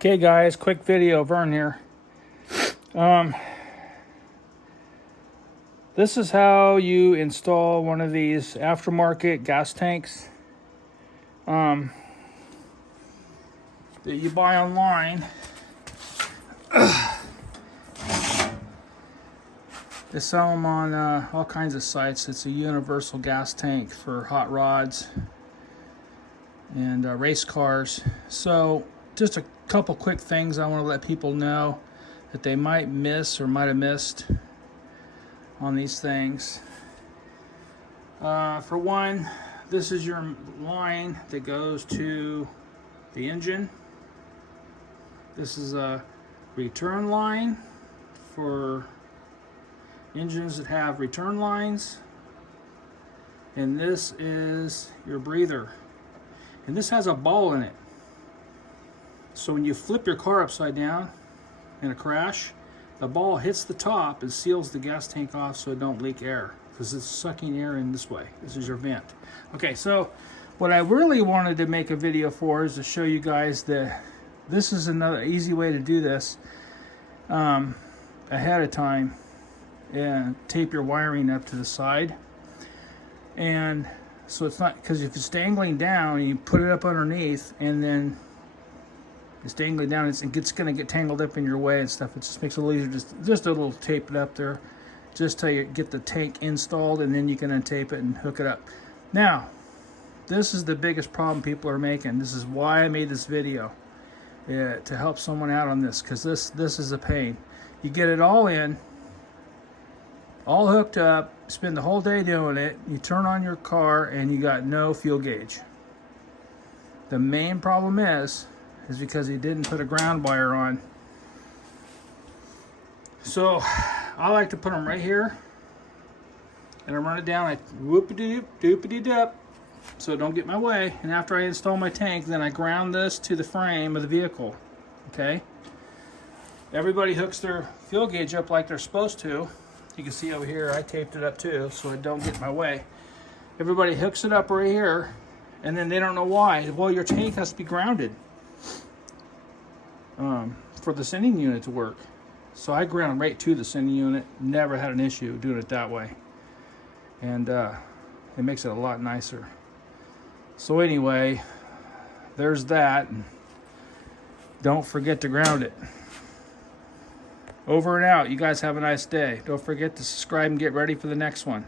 Okay guys, quick video, Vern here. This is how you install one of these aftermarket gas tanks that you buy online. They sell them on all kinds of sites. It's a universal gas tank for hot rods and race cars. So just a couple quick things I want to let people know that they might miss or might have missed on these things. For one, this is your line that goes to the engine. This is a return line for engines that have return lines, and this is your breather, and this has a ball in it. So when you flip your car upside down in a crash, the ball hits the top and seals the gas tank off so it don't leak air, because it's sucking air in this way. This is your vent. Okay, so what I really wanted to make a video for is to show you guys that this is another easy way to do this ahead of time, and tape your wiring up to the side. And so it's not, because if it's dangling down, you put it up underneath and then it's dangling down, it's going to get tangled up in your way and stuff. It just makes it a little easier, just a little tape it up there, just till you get the tank installed, and then you can untape it and hook it up. Now, this is the biggest problem people are making. This is why I made this video, to help someone out on this, because this is a pain. You get it all in, all hooked up, spend the whole day doing it, you turn on your car and you got no fuel gauge. The main problem is because he didn't put a ground wire on. So I like to put them right here, and I run it down like whoopity doop doopity doop, so it don't get in my way. And after I install my tank, then I ground this to the frame of the vehicle. Okay, everybody hooks their fuel gauge up like they're supposed to. You can see over here I taped it up too, so it don't get in my way. Everybody hooks it up right here, and then they don't know why. Well, your tank has to be grounded for the sending unit to work. So I ground right to the sending unit. Never had an issue doing it that way, and it makes it a lot nicer. So anyway, there's that. Don't forget to ground it. Over and out. You guys have a nice day. Don't forget to subscribe and get ready for the next one.